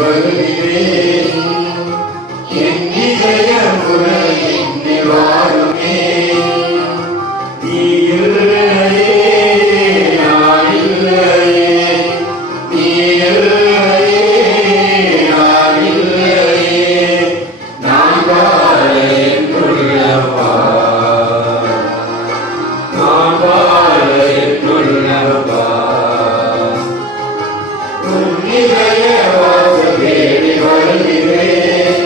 வருகிறேன் என் இதய முறையின் வாருமே நீ இல்லையே நான் இல்லையே நீ இல்லையே நான் இல்லையே நான் வாழ என்னுள்ளவா நான் வாழ என்னுள்ளவா உன் இதய வாசல் தேடி வருகிறேன்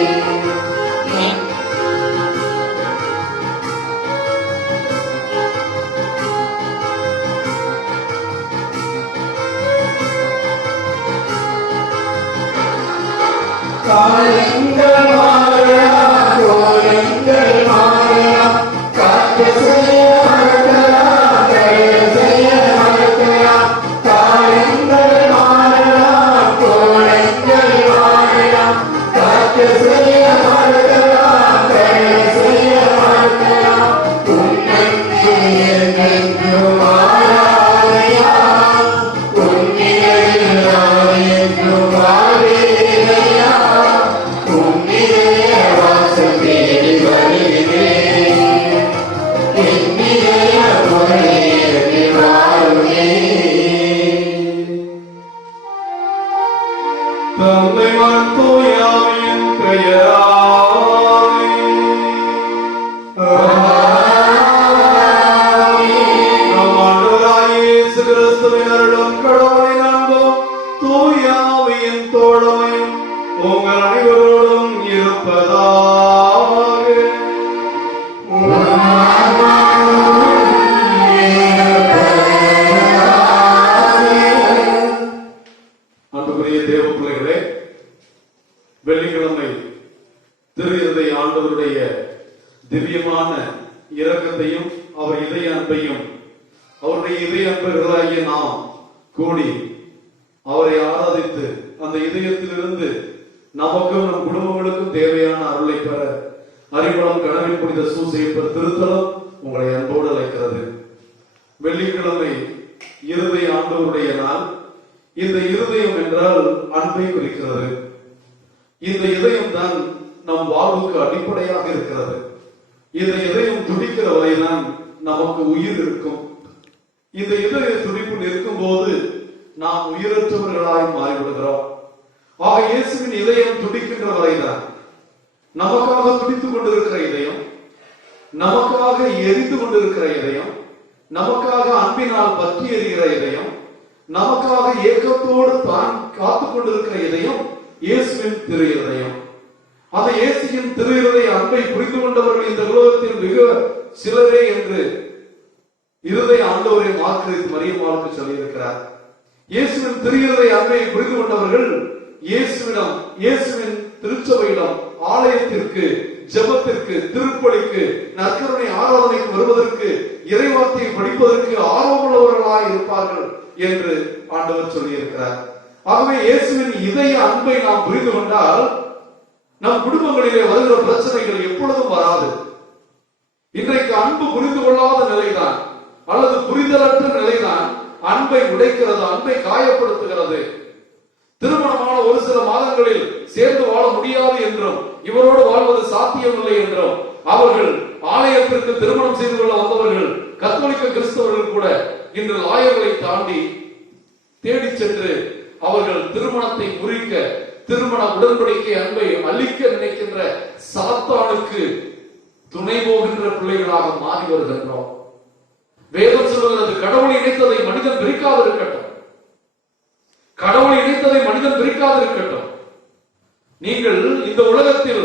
காலங்கள் மாறலாம் கோலங்கள் மாறலாம் காற்று செய்ய மறக்கலாம் கையில் செய்ய மறக்கலாம் காலங்கள் மாறலாம் கோலங்கள் மாறலாம் காற்று செய்ய மறக்கலாம் கையில் செய்ய மறக்கலாம் உன்னன்பு என்றென்றும் மாறாதையா உன்னிலையில் நான் என்றும் மாறேனையா உன்னிலைய வாசல் தேடி வருகிறேன் என்னிலைய முறையேறி வாருமே தந்தை மகன் தூய ஆவியின் பெயராலே நம் ஆண்டவராகிய இயேசு கிறிஸ்துவின் அருளும் கடவுளின் அன்பும் தூய ஆவியின் தோழமையும் உங்கள் அனைவரோடும் இருப்பதாக. அன்புக்குரிய தேவ பிள்ளைகளே, வெள்ளிக்கிழமை திரு இருதய ஆண்டவருடைய திவ்யமான இரக்கத்தையும் அவர் இதய அன்பையும் அவருடைய இதய அன்பர்களாகிய நாம் கூடி அவரை ஆராதித்து அந்த இதயத்திலிருந்து நமக்கும் நம் குடும்பங்களுக்கும் தேவையான அருளை பெற அறிவுளம் கனவில் புனித சூசையப்பர் திருத்தலம் உங்களை அன்போடு அழைக்கிறது. வெள்ளிக்கிழமை இருதய ஆண்டவருடைய நாள். இந்த இருதயம் என்றால் அன்பை குறிக்கிறது. இந்த இதயம் தான் நம் வாழ்வுக்கு அடிப்படையாக இருக்கிறது. இந்த இதயம் துடிக்கிற வரைதான் நமக்கு உயிர் இருக்கும். இந்த இதய துடிப்பு நிற்கும் போது நாம் உயிரற்றவர்களாய் மாறிவிடுகிறோம். ஆக இயேசுவின் இதயம் துடிக்கின்ற வரைதான், நமக்காக துடித்துக் கொண்டிருக்கிற இதயம், நமக்காக எரிந்து கொண்டிருக்கிற இதயம், நமக்காக அன்பினால் பற்றி எறிகிற இதயம், நமக்காக ஏக்கத்தோடு தான் காத்துக் கொண்டிருக்கிற இதயம் இயேசுவின் திரு இதயம். அந்த இயேசுவின் திரு இதய அன்பை புரிந்து கொண்டவர்கள் இந்த உலகத்தில் மிக சிலரே என்று இருதய ஆண்டவரை மார்கரெட் மரியம்மாளுக்கு சொல்லியிருக்கிறார். இயேசுவின் திரு இதய அன்பை புரிந்து கொண்டவர்கள் இயேசுவிடம், இயேசுவின் திருச்சபையிடம், ஆலயத்திற்கு, ஜெபத்திற்கு, திருப்பலிக்கு, நற்கருணை ஆராதனைக்கு வருவதற்கு, இறைவார்த்தையை படிப்பதற்கு ஆர்வமுள்ளவர்களாய் இருப்பார்கள் என்று ஆண்டவர் சொல்லியிருக்கிறார். ஆகவே இயேசுவின் இதய அன்பை நாம் புரிந்து கொண்டால் நம் குடும்பங்களிலே வருகிற பிரச்சனைகள் எப்பொழுதும் வராது. இன்றைக்கு அன்பு புரிந்து கொள்ளாத நிலைதான் அல்லது புரிதலற்ற நிலைதான் அன்பை உடைக்கிறது, அன்பை காயப்படுத்துகிறது. திருமணமான ஒரு சில மாதங்களில் சேர்ந்து வாழ முடியாது என்றும் இவரோடு வாழ்வது சாத்தியமில்லை என்றும் அவர்கள் ஆலயத்திற்கு திருமணம் செய்து கொள்ள வந்தவர்கள் கத்தோலிக்க கிறிஸ்தவர்கள் கூட இன்று லாயர்களை தாண்டி தேடி சென்று அவர்கள் திருமணத்தை முறிக்க, திருமண உடன்படிக்கை அன்பை அளிக்க நினைக்கின்ற சாத்தானுக்கு துணை போகின்ற பிள்ளைகளாக மாறி வருகின்றோம். வேதம் சொல்லுகிறது, கடவுள் இணைத்ததை மனிதன் பிரிக்காது இருக்கட்டும். கடவுள் இணைத்ததை மனிதன் பிரிக்காது இருக்கட்டும். நீங்கள் இந்த உலகத்தில்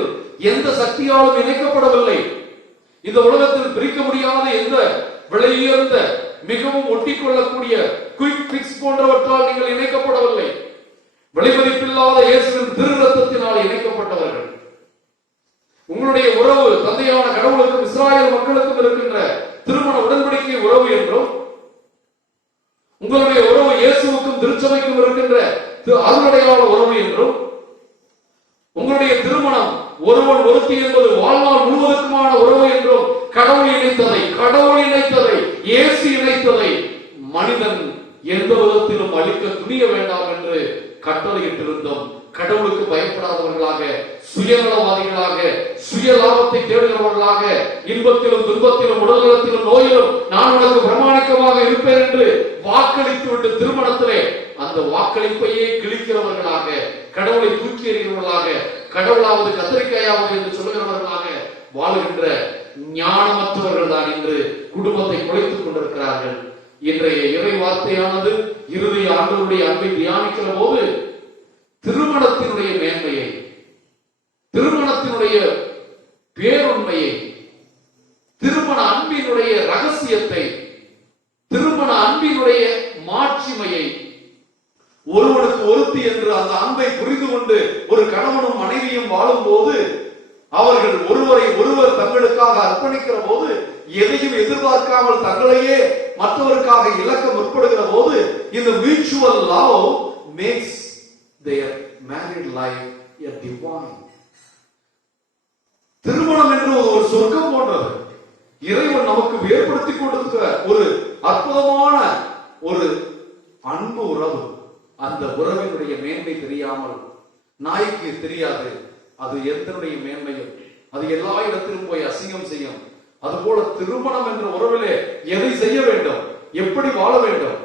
எந்த சக்தியாலும் இணைக்கப்படவில்லை. இந்த உலகத்தில் பிரிக்க முடியாத எந்த விலையுயர்ந்த மிகவும் ஒட்டிக்கொள்ளக்கூடிய குயிக் பிக்ஸ் போன்றவற்றால் நீங்கள் இணைக்கப்படவில்லை. விலைமதிப்பில்லாத இயேசுவின் திரு ரத்தத்தினால் இணைக்கப்பட்டவர்கள். உங்களுடைய உறவு தந்தையான கடவுளுக்கும் இஸ்ராயல் மக்களுக்கும் இருக்கின்ற திருமண உடன்படிக்கை உறவு என்றும், உங்களுடைய உறவு இயேசுவுக்கும் திருச்சபைக்கும் இருக்கின்ற அருளடையாள உறவு என்றும், உங்களுடைய திருமணம் ஒருவன் ஒருத்தி என்பது வாழ்நாள் முழுவதற்குமான உறவு என்றும் கடவுள் இணைத்ததை இயேசு இணைத்ததை மனிதன் எந்த விதத்திலும் அழிக்க துணிய வேண்டாம் என்று கட்டளையிட்டிருந்தோம். கடவுளுக்கு பயப்படாதவர்களாக, சுயநலவாதிகளாக, சுய லாபத்தை தேடுகிறவர்களாக, இன்பத்திலும் துன்பத்திலும் உடல்நலத்திலும் நோயிலும் நான் உனக்கு பிரமாணிக்கமாக இருப்பேன் என்று வாக்களித்து விட்டு திருமணத்திலே அந்த வாக்களிப்பையே கிழிக்கிறவர்களாக, கடவுளை தூக்கி எறிகிறவர்களாக, கடவுளாவது கத்திரிக்காயாவது என்று சொல்லுகிறவர்களாக வாழுகின்ற ஞானமற்றவர்கள் தான் இன்று குடும்பத்தை குலைத்துக் கொண்டிருக்கிறார்கள். இன்றைய இறை வார்த்தையானது இறுதி ஆண்டவருடைய அன்பை தியானிக்கிற போது திருமணத்தினுடைய மேன்மையை, திருமணத்தினுடைய பேருண்மையை, திருமண அன்பினுடைய ரகசியத்தை, திருமண அன்பினுடைய மாட்சிமையை, ஒருவனுக்கு ஒருத்தி என்று அந்த அன்பை புரிந்து கொண்டு ஒரு கணவனும் மனைவியும் வாழும் போது அவர்கள் ஒருவரை ஒருவர் தங்களுக்காக அர்ப்பணிக்கிற போது, எதையும் எதிர்பார்க்காமல் தங்களையே மற்றவருக்காக இழக்க முற்படுகிற போது, இந்த mutual love maths their married life a divine. திருமணம் என்று ஒரு சொர்க்கம் போன்றது. இறைவன் நமக்கு ஏற்படுத்தி கொடுக்கிற ஒரு அற்புதமான ஒரு அன்பு உறவு. அந்த உறவினுடைய மேன்மை தெரியாமல், நாய்க்கு தெரியாது அது எதனுடைய மேன்மையும், அது எல்லா இடத்திலும் போய் அசிங்கம் செய்யும். அதுபோல திருமணம் என்ற உறவிலே எதை செய்ய வேண்டும், எப்படி வாழ வேண்டும்,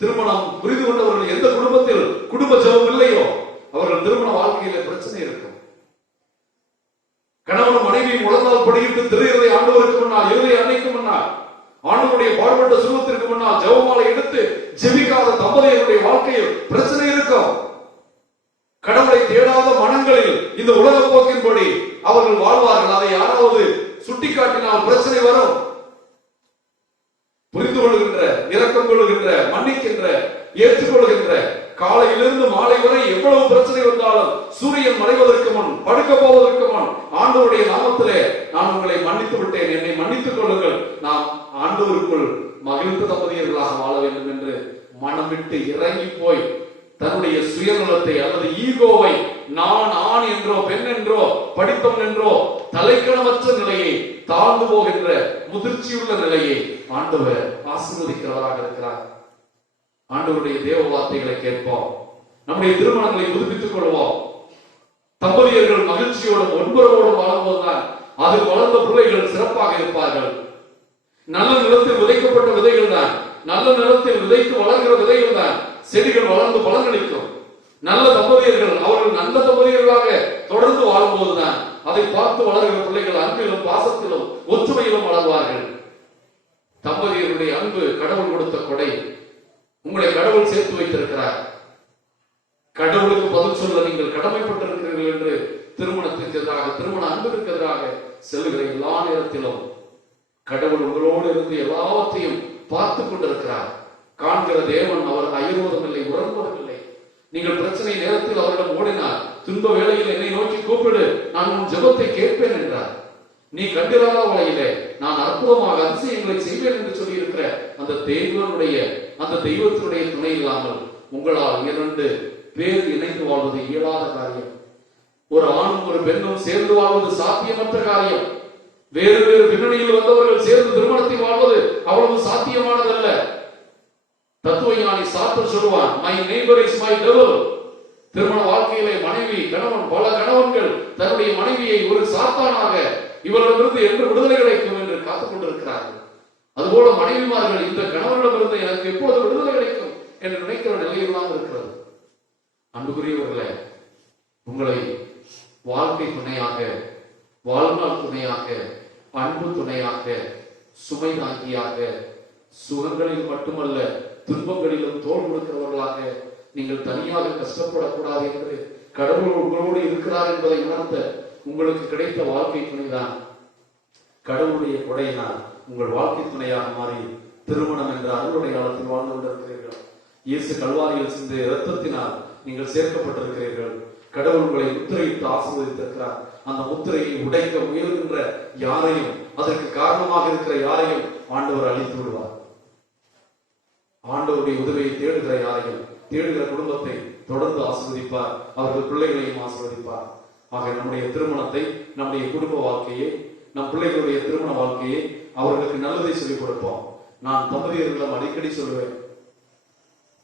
திருமணம் புரிந்து கொண்டவர்கள் எந்த குடும்பத்தில் குடும்ப ஜெபம் இல்லையோ அவர்கள் திருமண வாழ்க்கையில பிரச்சனை இருக்கும். கணவன் மனைவி முழந்தால் படியிட்டு திரையதை ஆண்டவருக்கு முன்னால், இருதை அன்னைக்கு முன்னால், ஆண்டவருடைய பாடுபட்ட சுருவத்திற்கு முன்னால் ஜெபமாலை எடுத்து ஜெபிக்காத தம்பதியருடைய வாழ்க்கையில் பிரச்சனை இருக்கும். கடவுளை தேடாத மனங்களில் இந்த உலக போக்கின்படி அவர்கள் வாழ்வார்கள். அதை யாராவது சுட்டிக்காட்டினால் பிரச்சனை வரும். புரிந்து கொள்கின்ற, இரக்கம் கொள்கின்ற, மன்னிக்கின்ற, ஏற்றுக்கொள்கின்ற, காலையிலிருந்து மாலை வரை எவ்வளவு பிரச்சனை வந்தாலும் சூரியன் மறைவதற்கு முன், படுக்க போவதற்கு முன் ஆண்டவருடைய நாமத்திலே நான் உங்களை மன்னித்து விட்டேன், என்னை மன்னித்துக் கொள்ளுங்கள், நாம் ஆண்டவருக்குள் மகிழ்ந்த தம்பதியர்களாக வாழ வேண்டும் என்று மனம் விட்டு இறங்கி போய் தன்னுடைய சுயநலத்தை அல்லது ஈகோவை, நான் ஆண் என்றோ பெண் என்றோ படித்தவன் என்றோ தலைக்கணமற்ற நிலையை, தாழ்ந்து போகின்ற முதிர்ச்சியுள்ள நிலையை ஆண்டவர் ஆசீர்வதிக்கிறவராக இருக்கிறார். ஆண்டவருடைய தேவ வார்த்தைகளை கேட்போம், நம்முடைய திருமணங்களை புதுப்பித்துக் கொள்வோம். தம்பதியர்கள் மகிழ்ச்சியோடும் ஒன்பரோடும் வாழும்போதுதான் அது வளர்ந்த பிள்ளைகள் சிறப்பாக இருப்பார்கள். நல்ல நிலத்தில் விதைக்கப்பட்ட விதைகள் தான், நல்ல நிலத்தில் விதைத்து வளர்கிற விதைகள் தான் செடிகள் வளர்ந்து பலனளிக்கும். நல்ல தம்பதியர்கள் அவர்கள் நல்ல தம்பதியர்களாக தொடர்ந்து வாழும்போதுதான் அதை பார்த்து வளர்கிற பிள்ளைகள் அன்பிலும் பாசத்திலும் ஒற்றுமையிலும் வளர்வார்கள். தம்பதியருடைய அன்பு கடவுள் கொடுத்த கொடை. உங்களை கடவுள் சேர்த்து வைத்திருக்கிறார். கடவுளுக்கு பதில் சொல்ல நீங்கள் கடமைப்பட்டிருக்கிறீர்கள் என்று திருமணத்திற்கு எதிராக, திருமண அன்பிற்கு எதிராக செல்லுகிற எல்லா நேரத்திலும் கடவுள் உங்களோடு இருந்து எல்லாவற்றையும் பார்த்து கொண்டிருக்கிறார். காண்கிற தேவன் அவர் அயர்வதுமில்லை, உறங்குவதுமில்லை. நீங்கள் பிரச்சனை நேரத்தில் அவரிடம் ஓடினார், துன்ப வேளையில் என்னை நோக்கி கூப்பிடு, நான் உன் ஜெபத்தை கேட்பேன் என்றார். நீ கண்டிராத வகையிலே நான் அற்புதமாக அதிசயங்களை செய்வேன் என்று சொல்லி இருக்கிற அந்த தேவனுடைய, அந்த தெய்வத்தினுடைய துணை இல்லாமல் உங்களால் 2 பேர் இணைந்து வாழ்வது இயலாத காரியம். ஒரு ஆணும் ஒரு பெண்ணும் சேர்ந்து வாழ்வது சாத்தியமற்ற காரியம். வேறு வேறு பின்னணியில் வந்தவர்கள் சேர்ந்து திருமணத்தை வாழ்வது அவ்வளவு சாத்தியமானதல்ல. தத்துவஞானி சாத்தர் சொல்லுவான், my neighbour is my devil. திருமண வாழ்க்கையிலே மனைவி, கணவன், பல கணவன்கள் தன்னுடைய மனைவியை ஒரு சாத்தானாக, இவரிடமிருந்து என்று விடுதலை கிடைக்கும் என்று காத்துக் கொண்டிருக்கிறார்கள். அதுபோல மனைவிமார்கள் இந்த கணவனிடமிருந்து எனக்கு எப்பொழுது விடுதலை கிடைக்கும் என்று நினைக்கிற நிலையெல்லாம் இருக்கிறது. அன்புக்குரியவர்களே, உங்களை வாழ்க்கை துணையாக, வாழ்நாள் துணையாக, அன்பு துணையாக, சுமை தாங்கியாக, சுகங்களில் மட்டுமல்ல துன்பங்களிலும் தோள் கொடுக்கிறவர்களாக நீங்கள் தனியாக கஷ்டப்படக்கூடாது என்று கடவுள் உங்களோடு இருக்கிறார் என்பதை உணர்த்த உங்களுக்கு கிடைத்த வாழ்க்கை துணைதான் கடவுளுடைய கொடையினால் உங்கள் வாழ்க்கை துணையாக மாறி திருமணம் என்ற அருளுடையாளத்தில் வாழ்ந்து கொண்டிருக்கிறீர்கள். இயேசு கல்வாரியில் சிந்திய இரத்தத்தினால் நீங்கள் சேர்க்கப்பட்டிருக்கிறீர்கள். கடவுள் உங்களை முத்திரையிட்டு ஆசீர்வதித்திருக்கிறார். அந்த முத்திரையை உடைக்க முயல்கின்ற யாரையும், அதற்கு காரணமாக இருக்கிற யாரையும் ஆண்டவர் அழித்து விடுவார். ஆண்டவருடைய உதவியை தேடுகிற யாரையும், தேடுகிற குடும்பத்தை தொடர்ந்து ஆசீர்வதிப்பார். அவர்கள் பிள்ளைகளையும் ஆசீர்வதிப்பார். ஆக நம்முடைய திருமணத்தை, நம்முடைய குடும்ப வாழ்க்கையை, நம் பிள்ளைகளுடைய திருமண வாழ்க்கையை அவர்களுக்கு நல்லதை சொல்லிக் கொடுப்போம். நான் தம்பதியர்களிடம் அடிக்கடி சொல்லுவேன்,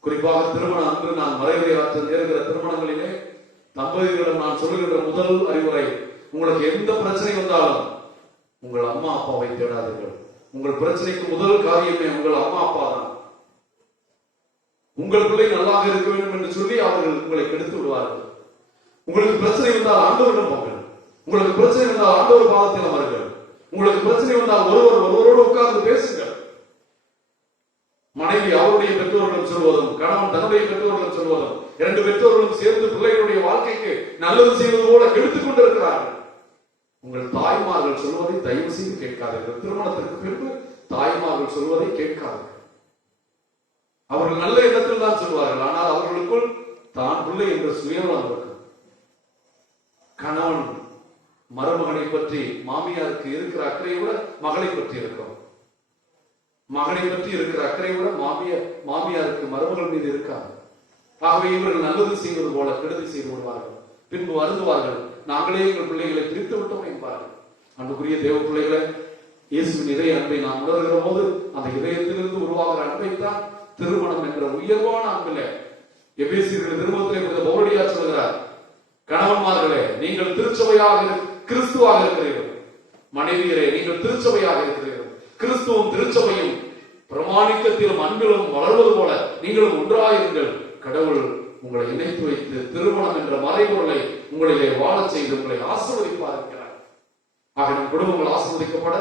குறிப்பாக திருமண அன்று நான் மறைவுரை ஆற்ற நேருகிற திருமணங்களிலே தம்பதிகளிடம் நான் சொல்லுகின்ற முதல் அறிவுரை, உங்களுக்கு எந்த பிரச்சனை வந்தாலும் உங்கள் அம்மா அப்பாவை தேடாதீர்கள். உங்கள் பிரச்சனைக்கு முதல் காரியமே உங்கள் அம்மா அப்பா தான். உங்கள் பிள்ளை நல்லாக இருக்க வேண்டும் என்று சொல்லி அவர்கள் உங்களை கெடுத்து விடுவார்கள். உங்களுக்கு பிரச்சனை வந்தால் ஆண்டவரிடம் போங்கள். உங்களுக்கு பிரச்சனை வந்தால் ஆண்டவர் பாதத்தில் அமருங்கள். உங்களுக்கு பிரச்சனை வந்தால் ஒருவரோடு உட்கார்ந்து பேசுங்கள். மனைவி அவருடைய பெற்றோர்களும் சொல்வதும், கணவன் தன்னுடைய பெற்றோர்களும் சொல்வதும், இரண்டு பெற்றோர்களும் சேர்ந்து பிள்ளைகளுடைய வாழ்க்கைக்கு நல்லது செய்வது போல கெடுத்துக் கொண்டிருக்கிறார்கள். உங்கள் தாய்மார்கள் சொல்வதை தயவு செய்து கேட்காதீர்கள். திருமணத்திற்கு பின்பு தாய்மார்கள் சொல்வதை கேட்காதீர்கள். அவர்கள் நல்ல எண்ணத்தில் தான் சொல்வார்கள், ஆனால் அவர்களுக்குள் தான் பிள்ளை என்ற சுயநலம் இருக்கும். கணவன் மருமகனை பற்றி மாமியாருக்கு இருக்கிற அக்கறையை விட மகளை பற்றி இருக்கும். மகனை பற்றி இருக்கிற அக்கறை விட மாமியாருக்கு மருமகள் மீது இருக்காது. ஆகவே இவர்கள் நல்லது செய்வது போல கெடுதி செய்து விடுவார்கள். பின்பு வருந்துவார்கள், நாங்களே எங்கள் பிள்ளைகளை பிரித்து விட்டோம் என்பார்கள். அன்புக்குரிய தேவ பிள்ளைகளை, இயேசுவின் இதய அன்பை நாம் உணர்கிற போது அந்த இதயத்திலிருந்து உருவாகிற அன்பை தான் திருமணம் என்ற உயர்வான அன்பில் எபேசியர்கள் திருமணத்திலே பவுலடியார் சொல்கிறார், கணவன்மார்களே நீங்கள் திருச்சபையாக கிறிஸ்துவாக இருக்கிறீர்கள், மனைவியரே நீங்கள் திருச்சபையாக இருக்கிறீர்கள். கிறிஸ்துவும் திருச்சபையும் பிரமாணிக்கத்திலும் அன்பிலும் வளர்வது போல நீங்களும் ஒன்றாயிருங்கள். கடவுள் உங்களை இணைத்து வைத்து திருமணம் என்ற மறைபொருளை உங்களிலே வாழச் செய்து உங்களை ஆசீர்வதிப்பார் இருக்கிறார். ஆக நம் குடும்பங்கள் ஆசீர்வதிக்கப்பட,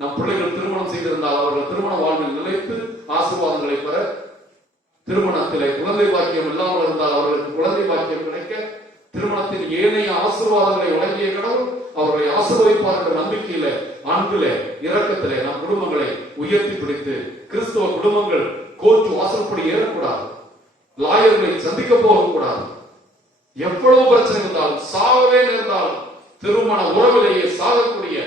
நம் பிள்ளைகள் திருமணம் செய்திருந்தால் அவர்கள் திருமண வாழ்வில் நிலைத்து ஆசீர்வாதங்களை பெற, திருமணத்திலே குழந்தை பாக்கியம் இல்லாமல் இருந்தால் அவர்களுக்கு குழந்தை பாக்கியம் கிடைக்க, திருமணத்தின் ஏனைய ஆசீர்வாதங்களை வழங்கிய கடவுள் அவர்களை ஆசீர்வதிப்பார் என்ற நம்பிக்கையில, அன்பிலே, இரக்கத்திலே நம் குடும்பங்களை உயர்த்தி பிடித்து, கிறிஸ்துவ குடும்பங்கள் கோர்ட் வாசல்படி ஏறக்கூடாது, லாயர்களை சந்திக்க போகக்கூடாது. எவ்வளவு பிரச்சனை வந்தாலும், சாகவே நேர்ந்தாலும் திருமண உறவிலேயே சாகக்கூடிய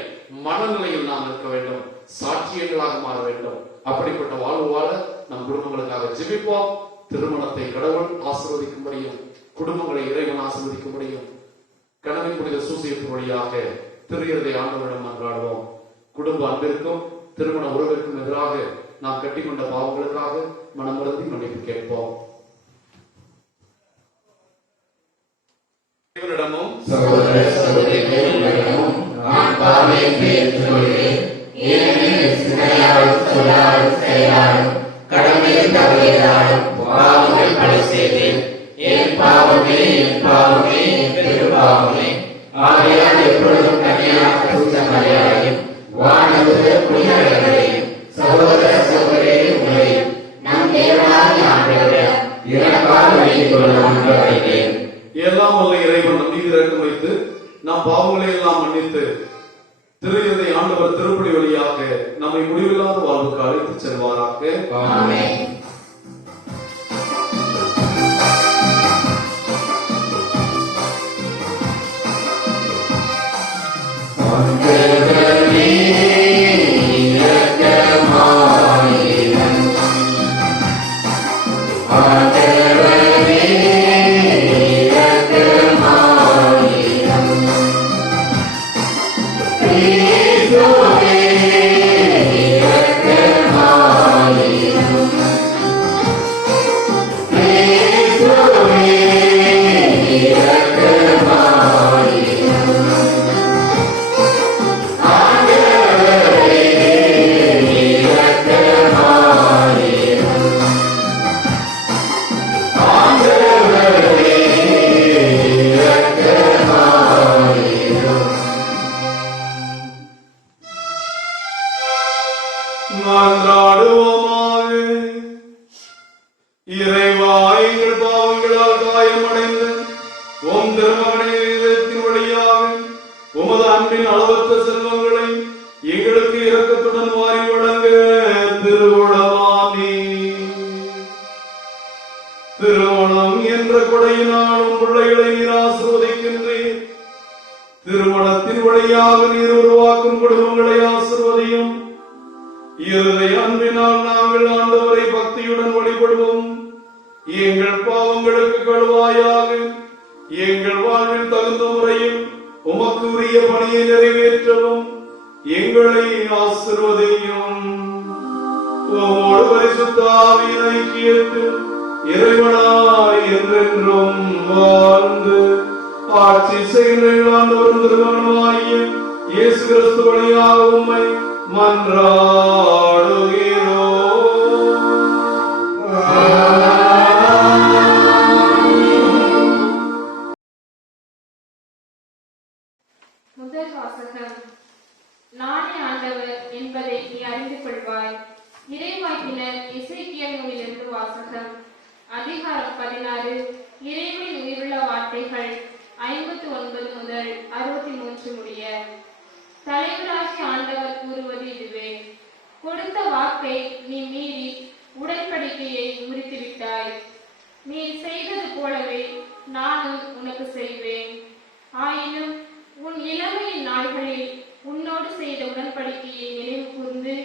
மனநிலையில் நாம் இருக்க வேண்டும். சாட்சியங்களாக மாற வேண்டும். அப்படிப்பட்ட வாழ்வு வாழ நம் குடும்பங்களுக்காக ஜெபிப்போம். திருமணத்தை கடவுள் ஆசீர்வதிக்கும்படியும், குடும்பங்களை இறைவன் ஆசீர்வதிக்கும்படியும் கணவன் புனித சூசியத்தின் வழியாக திருஇறை ஆண்டவரிடம் மன்றாடுவோம். குடும்ப அன்பிற்கும் திருமண உறவிற்கும் எதிராக நாம் கட்டிக்கொண்ட பாவங்களுக்காக மனம் வருந்தி மன்னிப்பு கேட்போம். இவரிடமும் சகோதர சகோதரிகளிடமும் நான் பாவியேன் என்று சொல்கிறேன். ஏனெனில் சிந்தையாலும் சொல்லாலும் செயலாலும் கடமையை தவறியதாலும் பாவங்கள் பல செய்தேன். என் பாவமே என் பாவமே என் பெரும்பாவமே. ஆகையால் எப்பொழுதும் கன்னியாக தூய மரியாதையும் வானதூதர் புனிதர்களையும் சகோதர சகோதரிகளை உங்களையும் நம் தேவனாகிய ஆண்டவரிடம் எனக்காக வேண்டிக் கொள்ள மன்றாடுகிறேன். எல்லாம் வல்ல இறைவன் நம் மீது இரக்கம் வைத்து நம் பாவங்களை எல்லாம் மன்னித்து திருஇறை ஆண்டவர் திருப்பலி வழியாக நம்மை முடிவில்லாத வாழ்வுக்கு அழைத்து செல்வாராக. ஆமென். மன்றாடுவோமாக. இறைவா, எங்கள் பாவங்களால் காயமடைந்து உம் திருமகனின் வழியாக உமது அன்பின் அளவற்ற செல்வங்களை எங்களுக்கு இரக்கத்துடன் வாரி வழங்க திருவுளமானி. திருமணம் என்ற கொடையினாலும் பிள்ளைகளை நீர் ஆசீர்வதிக்கின்றீர். திருமணத்தின் வழியாக நீர் உருவாக்கும் குடும்பங்களை ஆசீர்வதியும். இறை அன்பினால் நாங்கள் ஆண்டவரை பக்தியுடன் வழிபடுவோம். எங்கள் பாவங்களுக்கு கழுவாயாக எங்கள் வாழ்வில் தகுந்த முறையில் உமக்கு உரிய பணியை நிறைவேற்றவும் எங்களை ஆசீர்வதியும். உம்மோடு பரிசுத்த ஆவியின் ஐக்கியத்தில் இறைவனாய் என்றென்றும் வாழ்ந்து ஆட்சி செய்கிற ஆண்டவரும் திருமணமாகிய இயேசு கிறிஸ்து வழியாக உம்மை மன்றாடுகிறோம். முதல் வாசகம். நானே ஆண்டவர் என்பதை நீ அறிந்து கொள்வாய். இறைவாக்கினர் எசேக்கியேல் நூலிலிருந்து வாசகம். அதிகாரம் 16. இறைவனின் உயிருள்ள வார்த்தைகள் 59 முதல் 63 முடிய. தலைவராகி ஆண்டவர் கூறுவது இதுவே: கொடுத்த வாக்கை நீ மீறி உடன்படிக்கையை முறித்துவிட்டாய். நீ செய்தது போலவே நானும் உனக்கு செய்வேன். ஆயினும் உன் இளமையின் நாள்களில் உன்னோடு செய்த உடன்படிக்கையை நினைவு கூர்ந்து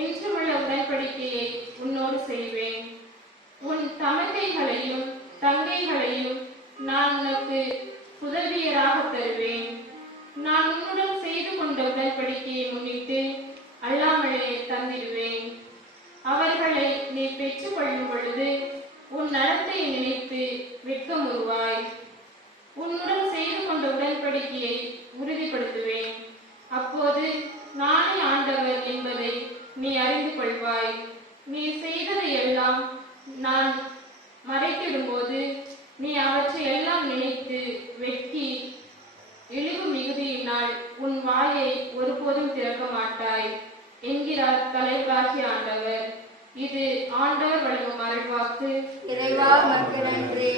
என்றுமுள்ள உடன்படிக்கையை உன்னோடு செய்வேன். உன் தமக்கைகளையும் தங்கைகளையும் நான் உனக்கு புதல்வியராக தருவேன். நான் உன்னுடன் செய்து கொண்ட உடன்படிக்கையை முன்னிட்டு அல்லாமலே தந்திடுவேன். அவர்களை நீ பெற்றுக் கொள்ளும் பொழுது உன் நடத்தை நினைத்து வெட்கமுறுவாய். உன்னுடன் செய்து கொண்ட உடன்படிக்கையை உறுதிப்படுத்துவேன். அப்போது நானே ஆண்டவர் என்பதை நீ அறிந்து கொள்வாய். நீ செய்ததை எல்லாம் நான் மறைத்திடும்போது நீ அவற்றை எல்லாம் நினைத்து வெட்கி இழிவு மிகுதியினால் உன் வாயை ஒருபோதும் திறக்க மாட்டாய் என்கிறார் தலைவராகிய ஆண்டவர். இது ஆண்டவர் வழங்கும் அருள்வாக்கு. இறைவா உமக்கு நன்றி.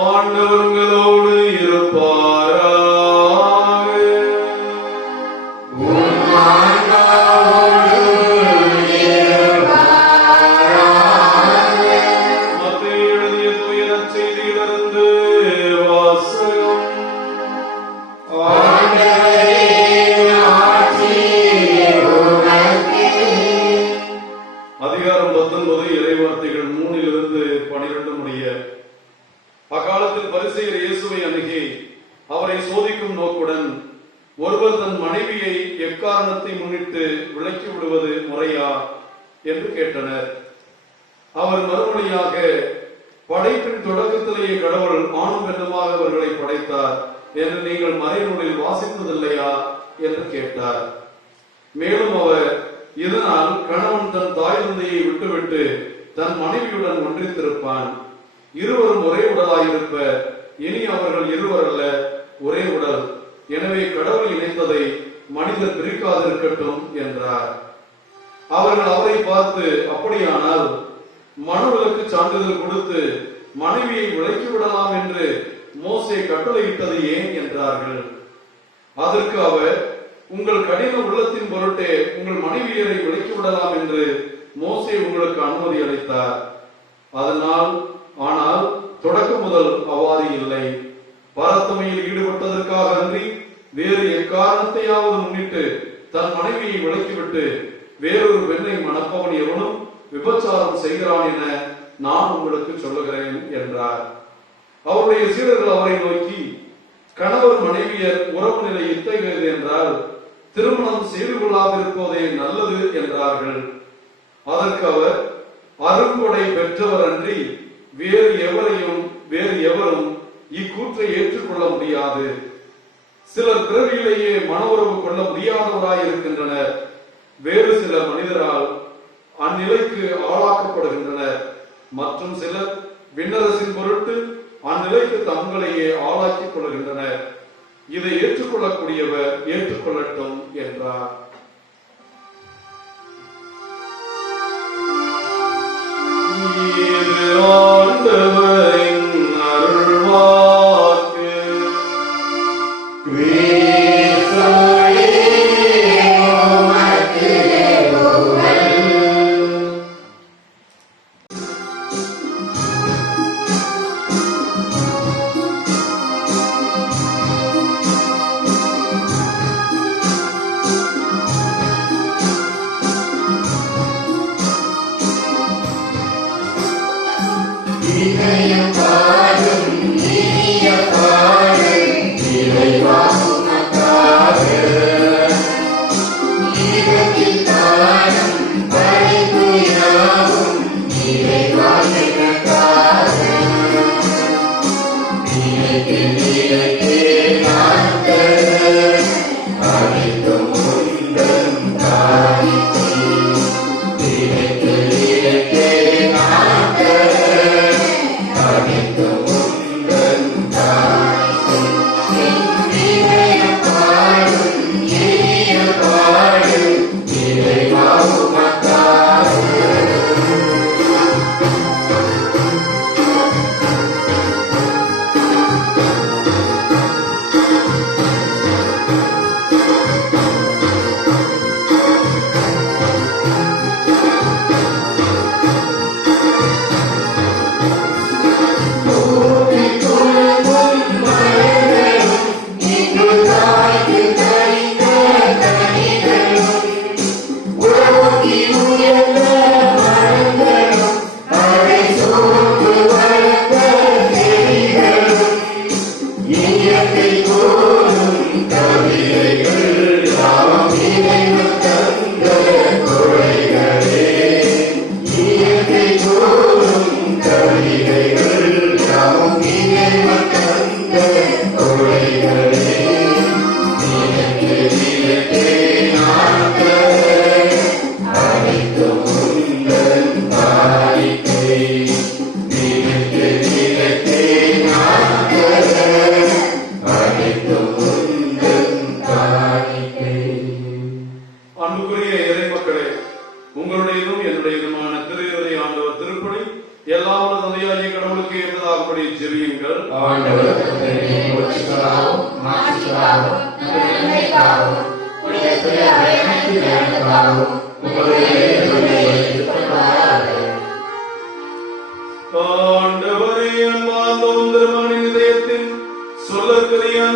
ஆண்டவர் உங்களோடு இருப்பாராக. மத்தேயு எழுதிய தூய நற்செய்தியிலிருந்து வாசகம். அதிகாரம் 19 இறைவார்த்தைகள் 3 12 முடிய. அக்காலத்தில் பரிசேயர் இயேசுவை அணுகி அவரை சோதிக்கும் நோக்குடன், ஒருவர் தன் மனைவியை எக்காரணத்தை முன்னிட்டு விலக்கி விடுவது முறையா என்று கேட்டனர். அவர் மறுமொழியாக, படைப்பின் தொடக்கத்திலேயே கடவுள் ஆணும் பெண்ணுமாக அவர்களை படைத்தார் என்று நீங்கள் மறைநூலில் வாசித்ததில்லையா என்று கேட்டார். மேலும் அவர், இதனால் கணவன் தன் தாய் தந்தையை விட்டுவிட்டு தன் மனைவியுடன் ஒன்றித்திருப்பான், இருவரும் ஒரே உடலாயிருப்ப, இனி அவர்கள் இருவர் அல்ல, ஒரே உடல். எனவே கடவுள் இணைத்ததை மனிதர் பிரிக்காதிருக்கட்டும் என்றார். அவர்கள் அவரை பார்த்து, அப்படியானால் மனுவிலக்கு சான்றிதழ் கொடுத்து மனைவியை விலக்கி விடலாம் என்று மோசே கட்டளையிட்டது ஏன் என்றார்கள். அதற்கு அவர், உங்கள் கடின உள்ளத்தின் பொருட்டே உங்கள் மனைவியரை விலக்கி விடலாம் என்று மோசே உங்களுக்கு அனுமதி அளித்தார். ஆனால் தொடக்கம் முதல் அவ்வாறு இல்லை. பரத்தமையில் ஈடுபட்டதற்காக அன்றி வேறு எக்காரணத்தையாவது முன்னிட்டு தன் மனைவியை விலக்கிவிட்டு வேறொரு பெண்ணை மணப்பவன் எவனும் விபச்சாரம் செய்கிறான் என நான் உங்களுக்கு சொல்லுகிறேன் என்றார். அவருடைய சீடர்கள் அவரை நோக்கி, கணவர் மனைவியர் உறவு நிலை இத்தகையது என்றால் திருமணம் செய்து கொள்ளாதிருப்பதே நல்லது என்றார்கள். அதற்கு அவர், அருங்கொடை பெற்றவர் அன்றி வேறு எவரும் இக்கூற்றை ஏற்றுக்கொள்ள முடியாது. சிலர் பிறவியிலேயே மன உறவு கொள்ள முடியாதவராயிருக்கின்றனர். வேறு சில மனிதரால் அந்நிலைக்கு ஆளாக்கப்படுகின்றனர். மற்றும் சிலர் விண்ணரசின் பொருட்டு அந்நிலைக்கு தங்களையே ஆளாக்கிக் கொள்கின்றனர். இதை ஏற்றுக்கொள்ளக்கூடியவர் ஏற்றுக்கொள்ளட்டும் என்றார். இது ஆண்டவரின் அருள்வாக்கு.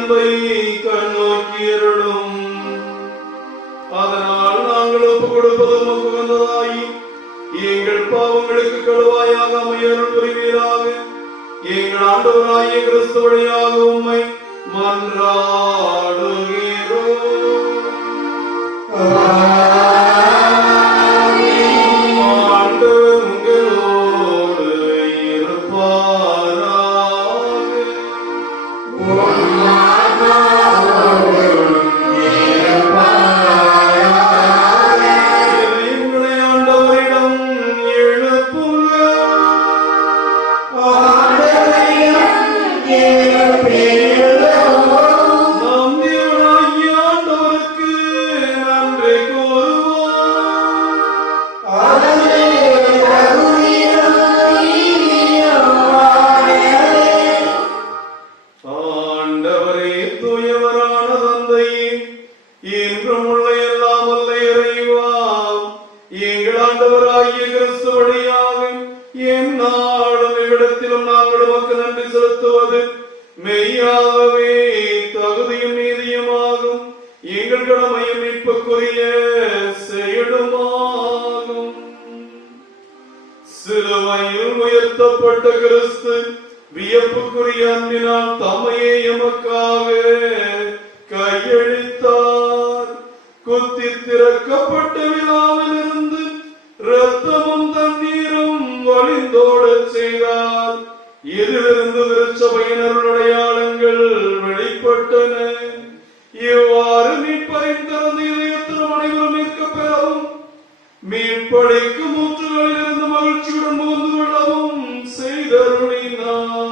அன்பை கண்ணோக்கியருளும். அதனால் நாங்கள் ஒப்புக் கொடுப்பது உமக்கு உகந்ததாய் எங்கள் பாவங்களுக்கு கழுவாயாக அமையருள் புரிவீராக. எங்கள் ஆண்டவராகிய கிறிஸ்து வழியாக உம்மை மன்றாடுகிறோம். ஆண்டவர் உங்களோடு இருப்பாராக. இதயங்களை ஆண்டவரிடம் எழுப்புங்கள். நம் தேவனாகிய ஆண்டவருக்கு நன்றி கூறுவோம். ஆண்டவரே, தூயவரான தந்தையே, என்றும் உள்ள எல்லாம் வல்ல இறைவா, எங்கள் ஆண்டவராகிய கிறிஸ்து வழியாக எந்நாளும் இவ்விடத்திலும் நாங்கள் உமக்கு நன்றி செலுத்துவது மெய்யாகவே தகுதியும் நீதியுமாகும். எங்கள் கடமையும் மீட்புக்குரிய செயலுமாகும். சிலுவையில் உயர்த்தப்பட்ட கிறிஸ்து வியப்புக்குரிய அன்பினால் தம்மையே எமக்காக கையளித்தார். குத்தி திறக்கப்பட்ட விழாவிலிருந்து இரத்தமும் தண்ணீரும் வழிந்தோடச் செய்தார். இதிலிருந்து திருச்சபையினர் அடையாளங்கள் வெளிப்பட்டன. இவ்வாறு மீட்பரின் திறந்த இதயத்திலும் அனைவரும் மீட்க பெறவும் மீட்படைக்கும் ஊற்றுகளிலிருந்து மகிழ்ச்சியுடன் புகுந்து கொள்ளவும் செய்தருளினார்.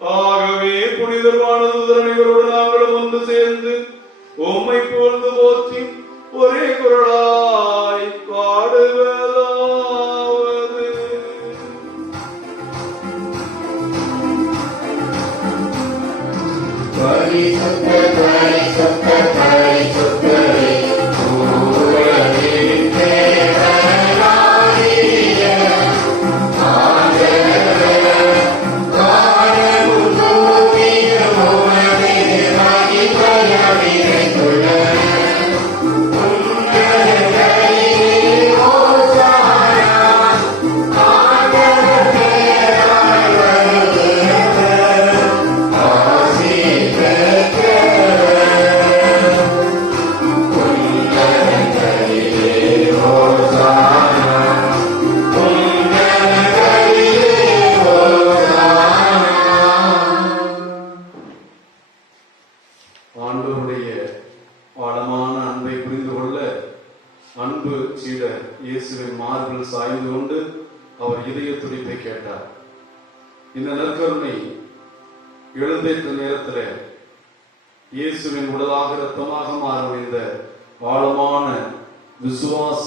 ஆகவே புனிதர்வான தூதர் அனைவரோடு நாங்களும் ஒன்று சேர்ந்து உம்மை புகழ்ந்து போற்றி ஒரே குரலாய் பாடுவதாவது. பரிசுத்த பரிசுத்த பரிசுத்தரே, உலகின் தேவனாகிய ஆண்டவரே, வானமும் பூமியும் உமது மகிமையால் நிறைந்துள்ளன. உன்னதங்களிலே ஓசானா, ஆண்டவர் பெயரால் வருகிறவர் ஆசி பெற்றவர். உன்னதங்களிலே ஓசானா, உன்னதங்களிலே ஓசானா. ஆண்டவருடைய ஆழமான அன்பை புரிந்து கொள்ள அன்பு சீடர் இயேசுவின் மார்பில் சாய்ந்து கொண்டு அவர் இதய துடிப்பை கேட்டார். இந்த நற்கருணை எழுந்தேற்ற நேரத்தில் இயேசுவின் உடலாக இரத்தமாக மாறும் இந்த ஆழமான விசுவாச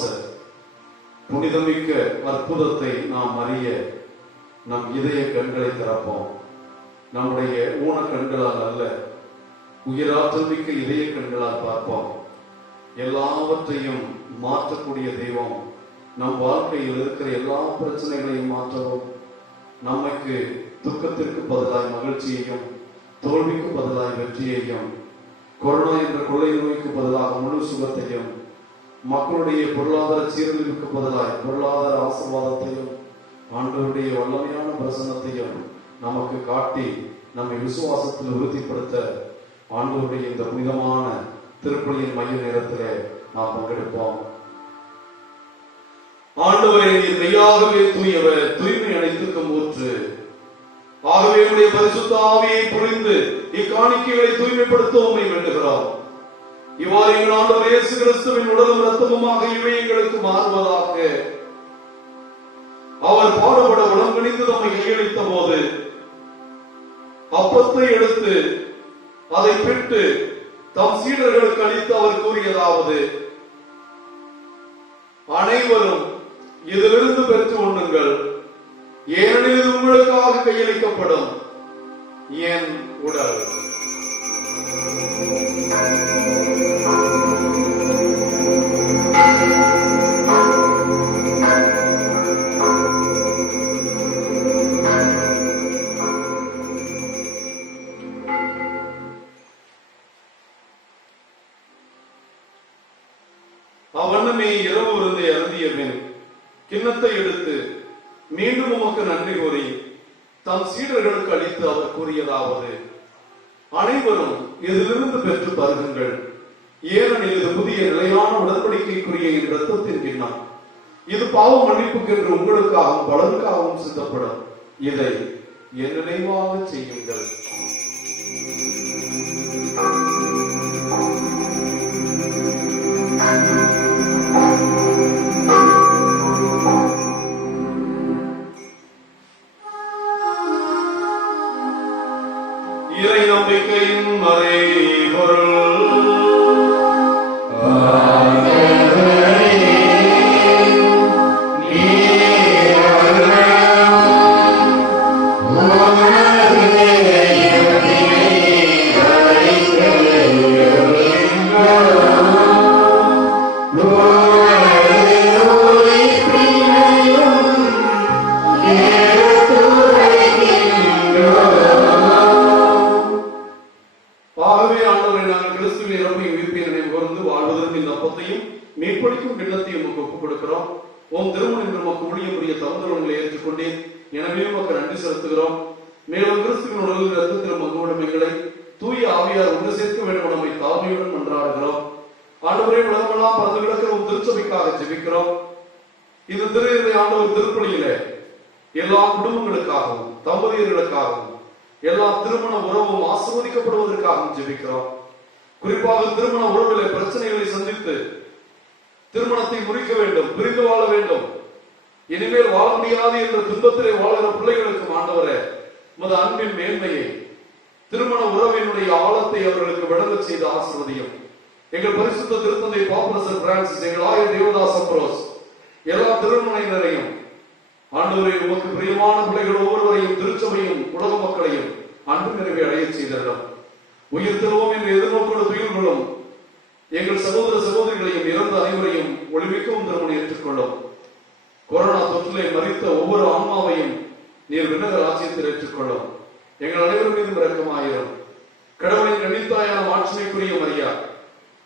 புனிதமிக்க அற்புதத்தை நாம் அறிய நம் இதய கண்களை திறப்போம். நம்முடைய ஊன கண்களால் அல்ல, உயிராற்றல் மிக்க இதய கண்களால் பார்ப்போம். எல்லாவற்றையும் மாற்றக்கூடிய தெய்வம் நம் வாழ்க்கையில் இருக்கிற எல்லா பிரச்சனைகளையும் மாற்றவும், நமக்கு துக்கத்திற்கு பதிலாய் மகிழ்ச்சியையும், தோல்விக்கு பதிலாய் வெற்றியையும், கொரோனா என்ற கொள்ளை நோய்க்கு பதிலாக முழு சுகத்தையும், மக்களுடைய பொருளாதார சீரழிவுக்கு பதிலாய் பொருளாதார ஆசீர்வாதத்தையும், ஆண்டவருடைய வல்லமையான பிரசன்னத்தையும் நமக்கு காட்டி நம்மை விசுவாசத்தில் உறுதிப்படுத்த ஆண்டவருடைய இந்த புனிதமான திருப்பலியின் மைய நேரத்திலே நாம் பங்கெடுப்போம். ஆண்டவரே, நீர் மெய்யாகவே தூயவர், தூய்மை அனைத்துக்கும் ஊற்று. ஆகவே உடைய பரிசுத்த ஆவியை புரிந்து இக்காணிக்கைகளை தூய்மைப்படுத்த உம்மை வேண்டுகிறோம். இவ்வாறு எங்கள் ஆண்டவர் இயேசு கிறிஸ்துவின் உடலும் இரத்தமுமாக இவை எங்களுக்கு மாறுவதாக. அவர் பாடுபட உடம் கணிந்து நம்மை கையளித்த போது அப்பத்தை எடுத்து அதை பிட்டு தம் சீடர்களுக்கு அளித்து அவர் கூறியதாவது: அனைவரும் இதிலிருந்து பெற்று உண்ணுங்கள், ஏனெனில் இது உங்களுக்காக கையளிக்கப்படும் என் உடல். அவ்வண்ணமே இரவு விருந்தை அருந்திய பின் கிண்ணத்தை எடுத்து மீண்டும் உமக்கு நன்றி கூறி தம் சீடர்களுக்கு அளித்து அவர் கூறியதாவது: அனைவரும் இதிலிருந்து பெற்று பருகுங்கள், ஏனெனில் இது புதிய நிலையான உடன்படிக்கைக்குரிய என் இரத்தத்தின் கிண்ணம். இது பாவ மன்னிப்புக்கென்று உங்களுக்காகவும் பலருக்காகவும் சிந்தப்படும். இதை என் நினைவாக செய்யுங்கள். இறை நம்பிக்கையின் மறைபொருள். ஆகவே ஆண்டவரை நாங்கள் கிறிஸ்துவின் இறப்பையும் உயிர்ப்பையும் நினைவு கூர்ந்து வாழ்வதற்கு இந்த அப்பத்தையும் மீட்பளிக்கும் கிண்ணத்தையும் நமக்கு ஒப்புக் கொடுக்கிறோம். உம் திருமணம் என்று நமக்கு ஊழியம் புரிய தகுந்தவர்களை ஏற்றுக்கொண்டேன். எனவே உமக்கு நன்றி செலுத்துகிறோம். மேலும் கிறிஸ்துவின் உடலில் ரத்தத்திலும் பங்குவிடும் எங்களை தூய ஆவியார் ஒன்று சேர்க்க வேண்டும் நம்மை தாழ்மையுடன் மன்றாடுகிறோம். ஆண்டவரே, உலகமெல்லாம் பறந்து கிடக்கிற உம் திருச்சபைக்காக ஜெபிக்கிறோம். இந்த திரு ஆண்டவர் திருப்பலியில எல்லா குடும்பங்களுக்காகவும் தம்பதியர்களுக்காகவும் எல்லா திருமண உறவும் ஆசீர்வதிக்கப்படுவதற்காகவும் ஜெபிக்கிறோம். குறிப்பாக திருமண உறவிலே பிரச்சனைகளை சந்தித்து திருமணத்தை முறிக்க வேண்டும், பிரிந்து வாழ வேண்டும், இனிமேல் வாழ முடியாது என்ற துன்பத்திலே வாழ்கிற பிள்ளைகளுக்கு ஆண்டவரே உமது அன்பின் மேன்மையை, திருமண உறவினுடைய ஆழத்தை அவர்களுக்கு விளங்க செய்து ஆசீர்வதியும். எங்கள் பரிசுத்த திருத்தந்தை பாப்பரசர் பிரான்சிஸ், எங்கள் ஆயர் தேவதாஸ் அம்ப்ரோஸ், எல்லா திருமணையினரையும் ஆண்டவரே உமக்கு பிரியமான பிள்ளைகள் ஒவ்வொருவரையும் திருச்சபையும் உலக மக்களையும் அன்பு நிறைவை அடைய செய்திருந்தோம். உயிர் திருவோம் என்று எதிர்நோக்கோடு துயில்களும் எங்கள் சகோதர சகோதரிகளையும் இறந்த அனைவரையும் ஒளிமிக்கவும் திருமணம் ஏற்றுக்கொள்ளும். கொரோனா தொற்றிலே மறித்த ஒவ்வொரு ஆன்மாவையும் நீர் விண்ணக ராஜ்யத்தில் ஏற்றுக்கொள்ளும். எங்கள் அனைவரும் மீதும் இரக்கமாயிரும். கடவுளின் கண்ணித்தாயான மாட்சிமைக்குரிய மரியா,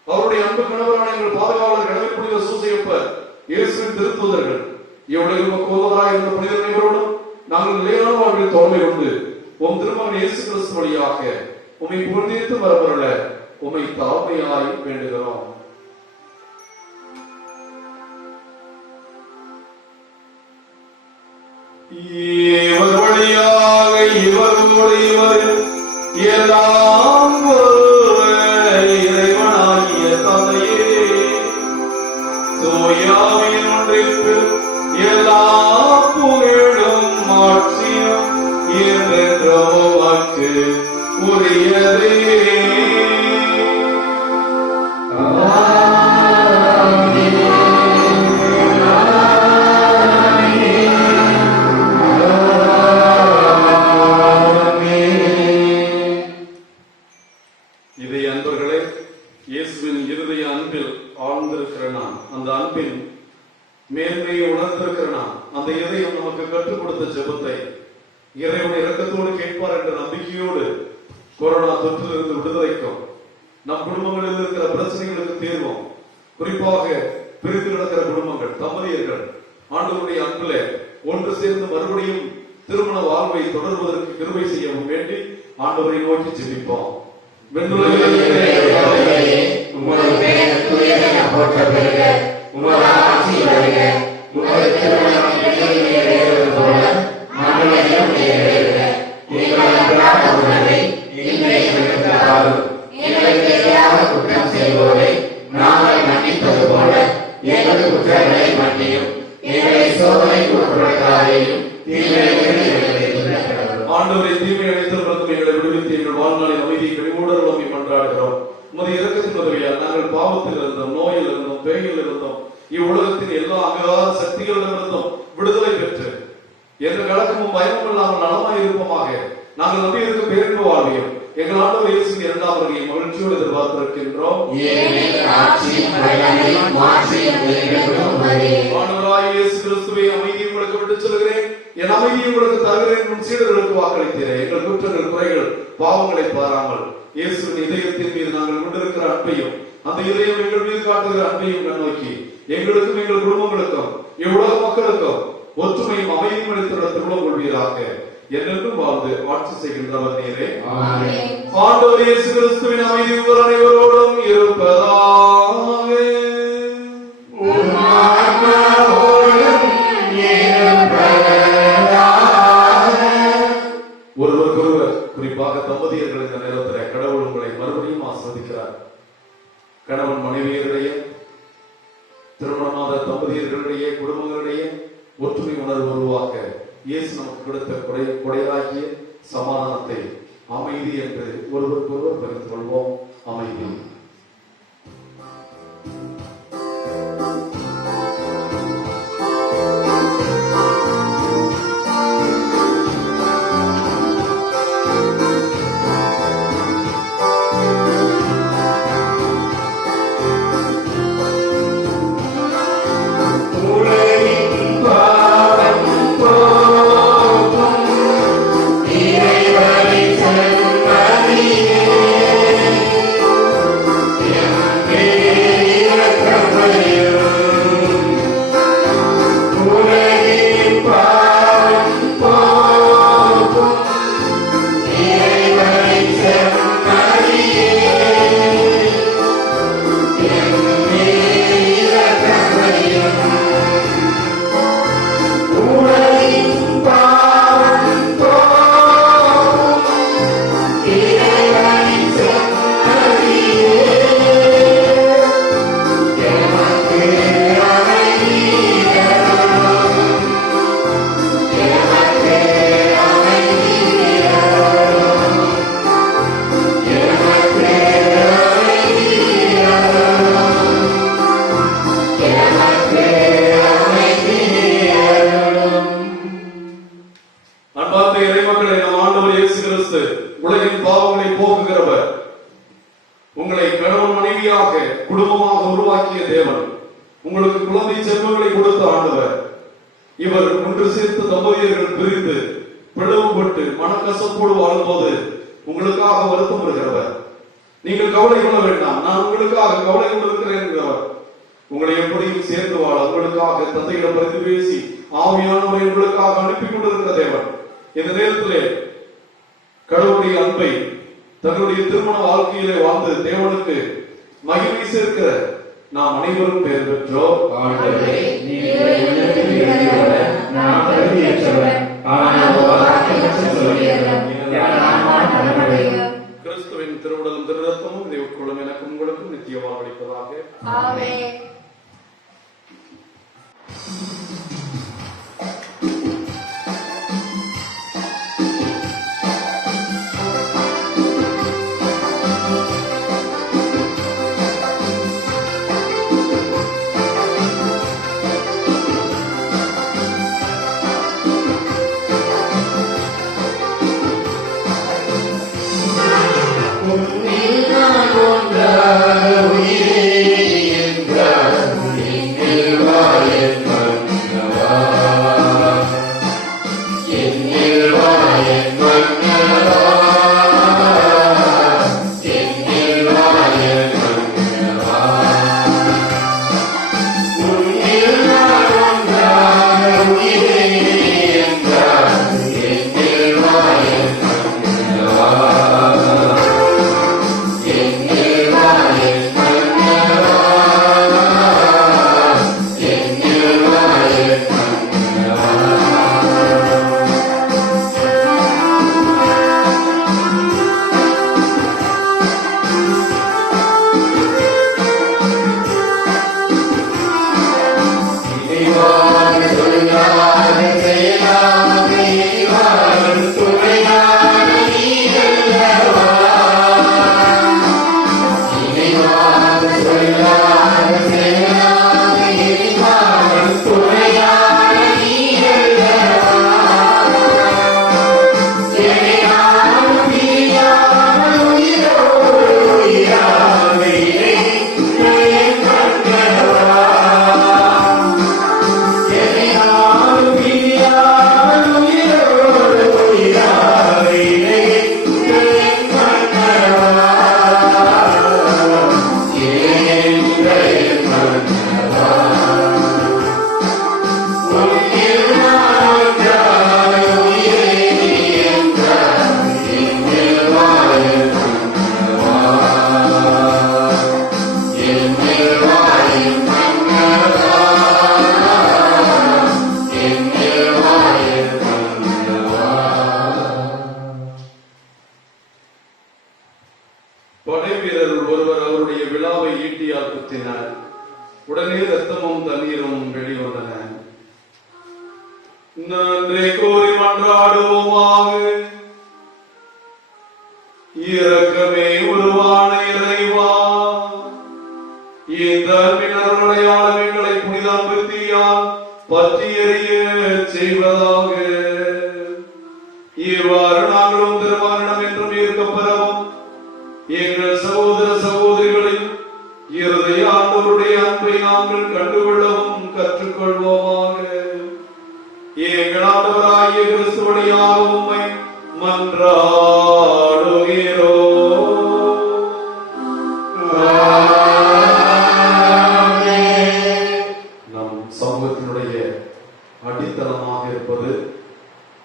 அவருடைய அன்பு கணவரான எங்கள் பாதுகாவலர் கடவுள் புனித சூசையப்பர், இயேசுவின் திருத்தூதர்கள், இவ்வளவு கோபராக இருந்த புனித அனைவரோடும் நாங்கள் நிலையான வாழ்வில் தோல்மை கொண்டு உம் திருமகன் இயேசு கிறிஸ்து வழியாக உம்மை புகழ்ந்தேத்து வரப்பொருள உம்மை தாழ்மையாய் வேண்டுகிறோம். இவர் வழியாக இவரோடு இவர் எல்லாம் இறைவனாகிய தந்தையே, தூயாவின் ஒன்றிற்கு எல்லா புகழும் மாட்சியும் என்றென்றுமக்கு உரியதே. இதை அன்பர்களே, இயேசுவின் இருதய அன்பில் ஆழ்ந்திருக்கிற நான், அந்த அன்பின் மேன்மையை உணர்ந்திருக்கிற நான், அந்த இதயம் நமக்கு கற்றுக் கொடுத்த ஜெபத்தை இறைவன் இரக்கத்தோடு கேட்பார் என்ற நம்பிக்கையோடு கொரோனா தொற்றிலிருந்து விடுதலைக்கும், நம் குடும்பங்களில் இருக்கிற பிரச்சனைகளுக்கு தீர்வும், குறிப்பாக பிரிந்து கிடக்கிற குடும்பங்கள், தம்பதியர்கள் ஆண்டவருடைய அன்பிலே ஒன்று சேர்ந்து மறுபடியும் திருமண வாழ்வை தொடர்வதற்கு கிருபை செய்யவும் வேண்டி ஆண்டவரை நோக்கி ஜெபிப்போம். குற்றம் செய்வோரை நாங்கள் மன்னிப்பது போல எங்கள் குற்றங்களை மன்னியும், எங்களை சோதனைக்கு உட்படுத்தாதேயும், தீமையிலிருந்து எங்களை விலக்கிடும். ஆண்டவரை தீமை அழைத்திருக்கும் எங்களை விடுவித்து எங்கள் வாழ்நாளின் அமைதியை கனிவோடு நம்பி கொண்டாடுகிறோம். உமது இரக்கத்தின் உதவியால் நாங்கள் பாவத்தில் இருந்தோம், நோயில் இருந்தோம், பேயில் இருந்தோம், இவ்வுலகத்தின் எல்லா அங்ககார சக்திகளிலிருந்தும் விடுதலை பெற்று எந்த கலக்கமும் பயமும் இல்லாமல் நலமாய் இருப்போமாக. நாங்கள் நம்பி இருக்கும் பேரின்ப வாழ்வையும் எங்கள் ஆண்டவர் இயேசுவின் இரண்டாம் வருகையை மகிழ்ச்சியோடு எதிர்பார்த்திருக்கின்றோம். ஆண்டவராகிய இயேசு கிறிஸ்துவே, அமைதியை உங்களுக்கு விட்டுச் செல்கிறேன், என் அமைதியை உங்களுக்கு தருகிறேன் உன் சீடர்களுக்கு வாக்களித்தீரே. எங்கள் குற்றங்கள், குறைகள், பாவங்களை பாராமல் இயேசுவின் இதயத்தின் மீது நாங்கள் கொண்டிருக்கிற அன்பையும் அந்த இதயம் எங்கள் மீது காட்டுகிற அன்பையும் கண்ணோக்கி எங்களுக்கும் எங்கள் குடும்பங்களுக்கும் இவ்வுலக மக்களுக்கும் ஒற்றுமையும் அமைதியும் அளித்துள்ள திருமணம் கொள்வீராக. என்றென்றும் வாழ்ந்து ஆட்சி செய்கின்றவர் நீரே. ஆண்டவர் இயேசு கிறிஸ்துவின் அமைதி உங்கள் அனைவரோடும் இருப்பதாக. ஒருவருக்கொருவர், குறிப்பாக தம்பதியர்கள் இந்த நேரத்தில் கடவுள் உங்களை மறுபடியும் ஆஸ்வதிக்கிறார். கணவன் மனைவியருடைய, திருமணமாத தம்பதியர்களுடைய, குடும்பங்களுடைய ஒற்றுமை உணர்வு உருவாக்க இயேசு நமக்கு கொடுத்த கொடையாகிய சமாதானத்தை, அமைதி என்று ஒருவருக்கொருவர் பகிர்ந்து கொள்வோம். அமைதி. உலகின் பாவங்களை போக்குகிறவர், உங்களை கணவன் மனைவியாக குடும்பமாக உருவாக்கிய தேவன், உங்களுக்கு குழந்தை செல்வங்களை கொடுத்த ஆண்டவர். இவர் ஒன்று சேர்த்து தம்பதியர்கள் பிரிந்து பிளவுபட்டு மனக்கசப்போடு வாழும்போது உங்களுக்காக வருத்தம் வருகிறவர். நீங்கள் கவலை கொள்ள வேண்டாம், நான் உங்களுக்காக கவலை கொண்டிருக்கிறேன் என்கிறவர். உங்களை எப்படியும் சேர்ந்து வாழ உங்களுக்காக தந்தையிடம் பரிந்து பேசி ஆவியானவரை உங்களுக்காக அனுப்பி கொண்டிருக்கிற தேவன். இந்த நேரத்திலே கடவுளுடைய அன்பை தன்னுடைய திருமண வாழ்க்கையிலே வாழ்ந்து தேவனுக்கு மகிமை சேர்க்கிற நாம் அனைவரும் பெயர் பெற்றோம். கிறிஸ்துவின் திருவுடலும் திருரத்தமும் தேவக்குள்ளும் எனக்கும் உங்களுக்கும் நித்தியமாக அளிப்பதாக. ஆமென். உயிரே என்றார், நீங்கள் வா என் மனம் படை வீரர் ஒருவர் அவருடைய விழாவை ஈட்டியால் குத்தினார். உடனே ரத்தமும் தண்ணீரும் வெளிவந்தன. நன்றி கூறி மன்றாடுவோமாக. இரக்கமே உருவான இறைவா, இந்த அன்பின் அருளையாளம் எங்களை புனித அன்புத்தியால் பற்றி எறிய செய்வதாக. இவ்வாறு நாங்களும் திருமணம் என்றும் இருக்கப்பெறவும் எங்கள் சகோதர சகோதரிகளின் இருதய ஆண்டவருடைய அன்பை நாங்கள் கண்டுகொள்ளவும் கற்றுக்கொள்வோமாக. எங்கள் ஆண்டவராகிய கிறிஸ்து வழியாக உம்மை மன்றாடுகிறோம். நம் சமூகத்தினுடைய அடித்தளமாக இருப்பது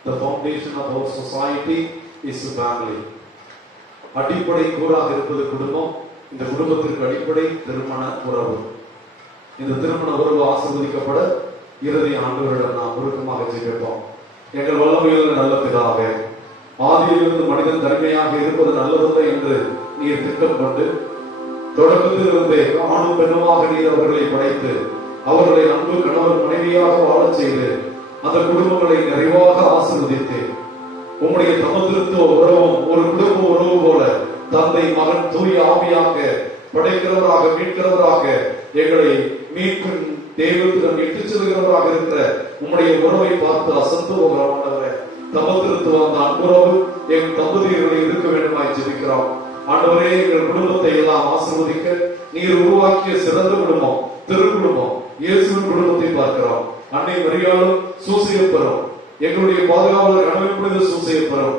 the foundation of our society is family. அடிப்படை கூறாக இருப்பது குடும்பம். இந்த குடும்பத்திற்கு அடிப்படை திருமண உறவு. இந்த திருமண உறவு ஆசீர்வதிக்கப்பட இறுதி ஆண்டவரிடம் நாம் உருக்கமாக ஜெபிப்போம். எங்கள் வல்லமையுள்ள நல்ல பிதாவே, ஆதியிலிருந்து மனிதன் தனிமையாக இருப்பது நல்லதல்ல என்று நீர் திட்டம் கொண்டு தொடக்கத்தில் இருந்தே ஆணும் பெண்ணுமாக நீர் அவர்களை படைத்து அவர்களை அன்பு கணவர் மனைவியாக வாழச் செய்து அந்த குடும்பங்களை நிறைவாக ஆசீர்வதித்து உம்முடைய சமத்திருத்துவ உறவும் ஒரு குடும்ப உறவு போல தந்தை மகன் தூய ஆவியாக படைக்கிறவராக மீட்கிறவராக எங்களை மீட்கும் தெய்வத்திடம் இட்டு செல்கிறவராக இருக்கிற உம்முடைய உறவை பார்த்து அசந்து போகிறவரே, சமத்திருத்துவ அந்த அன்புறவு என் தம்பதியர்களை இருக்க வேண்டுமாய் ஜெபிக்கிறோம். ஆண்டவரே, எங்கள் குடும்பத்தை எல்லாம் ஆசீர்வதிக்க நீர் உருவாக்கிய சிறந்த குடும்பம் திரு குடும்பம் இயேசுவின் குடும்பத்தை பார்க்கிறோம். அன்னை மரியாளும் சூசையப்பெறும் எங்களுடைய பாதுகாவலர் கணவன் புனித சூசையப்பெறும்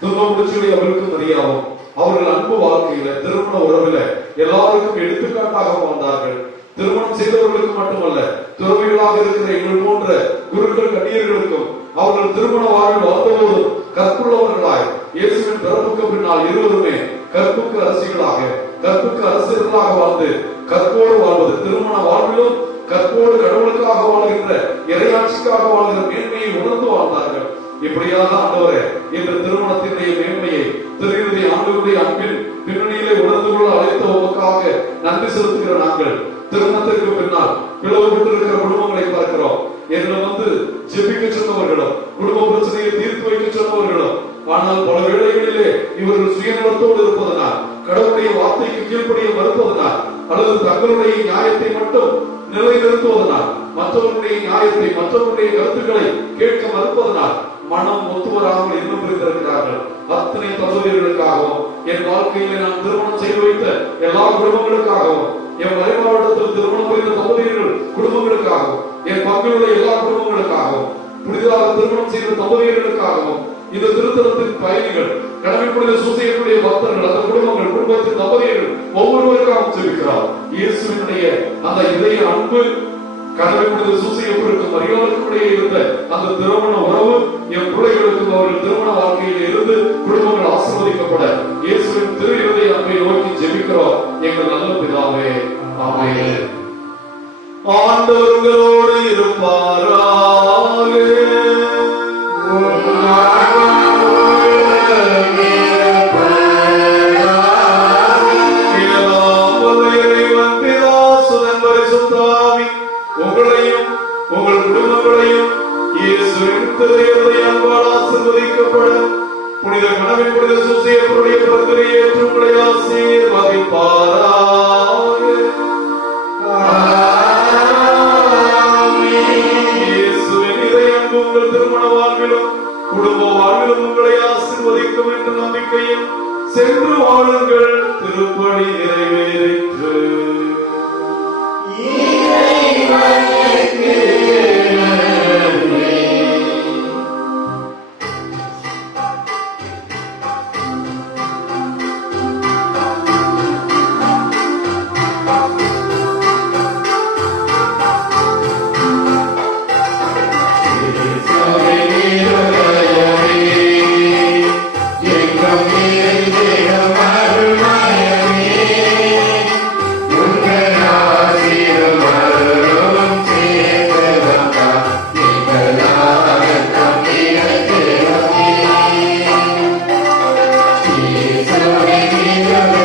துன்பம் முடிச்சுடைய அவர்களுக்கு மரியாவும் அவர்கள் அன்பு வாழ்க்கையில திருமண உறவுல எல்லாருக்கும் எடுத்துக்காட்டாக வாழ்ந்தார்கள். திருமணம் செய்தவர்களுக்கு மட்டுமல்ல, துறவிகளாக இருக்கிற எங்கள் போன்ற குருக்கள் கன்னியர்களுக்கும் அவர்கள் திருமண வாழ்வில் வாழ்ந்தபோதும் கற்புள்ளவர்களாய் இயேசுவின் பிறப்புக்கு பின்னால் இருவருமே கற்புக்கு அரசிகளாக கற்புக்கு அரசியர்களாக வாழ்ந்து கற்போடு வாழ்வது திருமண வாழ்விலும் கற்போடு கடவுளுக்காக வாழ்கின்ற இறையாட்சிக்காக வாழ்கிற மேன்மையை உணர்ந்து வாழ்ந்தார்கள். இப்படியாக ஆண்டவரே, இந்த திருமணத்தினுடைய மேன்மையை திருவிதை ஆண்டவருடைய அன்பின் பின்னணியிலே உணர்ந்து கொள்ள அழைத்த உமக்காக நன்றி செலுத்துகிற நாங்கள் திருமணத்திற்கு பின்னால் பிளவுபட்டிருக்கிற குடும்பங்களை பார்க்கிறோம். என்னை வந்து ஜெபிக்க சொன்னவர்களும் குடும்ப பிரச்சனையை தீர்த்து வைக்க சொன்னவர்களும் ஆனால் பல வேளைகளிலே இவர்கள் சுயநலத்தோடு இருப்பதனால் கடவுளுடைய வார்த்தைக்கு கீழ்ப்படிய மறுப்பதனால் அல்லது தங்களுடைய நியாயத்தை மட்டும் நிலைநிறுத்துவதனால் மற்றவர்களுடைய நியாயத்தை மற்றவர்களுடைய கருத்துக்களை கேட்க மறுப்பதனால் மனம் ஒத்து வராமல் இன்னும் புரிந்திருக்கிறார்கள். அத்தனை தம்பதியர்களுக்காகவும் என் வாழ்க்கையில நான் திருமணம் செய்து வைத்த எல்லா குடும்பங்களுக்காகவும் என் வரை மாவட்டத்தில் திருமணம் புரிந்த தம்பதியர்கள் குடும்பங்களுக்காகவும் என் பங்குள்ள எல்லா குடும்பங்களுக்காகவும் புதிதாக திருமணம் செய்த தம்பதியர்களுக்காகவும் இந்த திருத்தலத்தின் பயணிகள் கடமை புனித சூசையனுடைய பக்தர்கள் அந்த குடும்பங்கள் குடும்பத்தின் தம்பதியர்கள் ஒவ்வொருவருக்காகவும் ஜெபிக்கிறார். இயேசுவினுடைய அந்த இதய அன்பு கடமை புனித சூசையப்பருக்கும் மரியாதைக்கும் இடையே இருந்த அந்த திருமண உறவு என் பிள்ளைகளுக்கும் அவர்கள் திருமண வாழ்க்கையில் இருந்து குடும்பங்கள் ஆசீர்வதிக்கப்பட இயேசுவின் திரு இருதய அன்பை நோக்கி ஜெபிக்கிறோம் எங்கள் நல்ல பிதாவே, ஆமென். ஆண்டவர்களோடு இருப்பாராக. உங்களையும் உங்கள் குடும்பங்களையும் இயேசுவின் திருதயத்தை அன்பால் ஆசீர்வதிக்கப்பட புனித கணவன் புனித சூசையப்பருடைய பிறந்தரை ஏற்று உங்களை ஆசீர்வதிப்பாராக. இயேசுவின் இதய அன்பு உங்கள் திருமண வாழ்விலும் குடும்ப வாழ்விலும் உங்களை ஆசீர்வதிக்கும் என்ற நம்பிக்கையில் சென்று வாழுங்கள். திருப்பணி நிறைவேறிற்று. Yeah.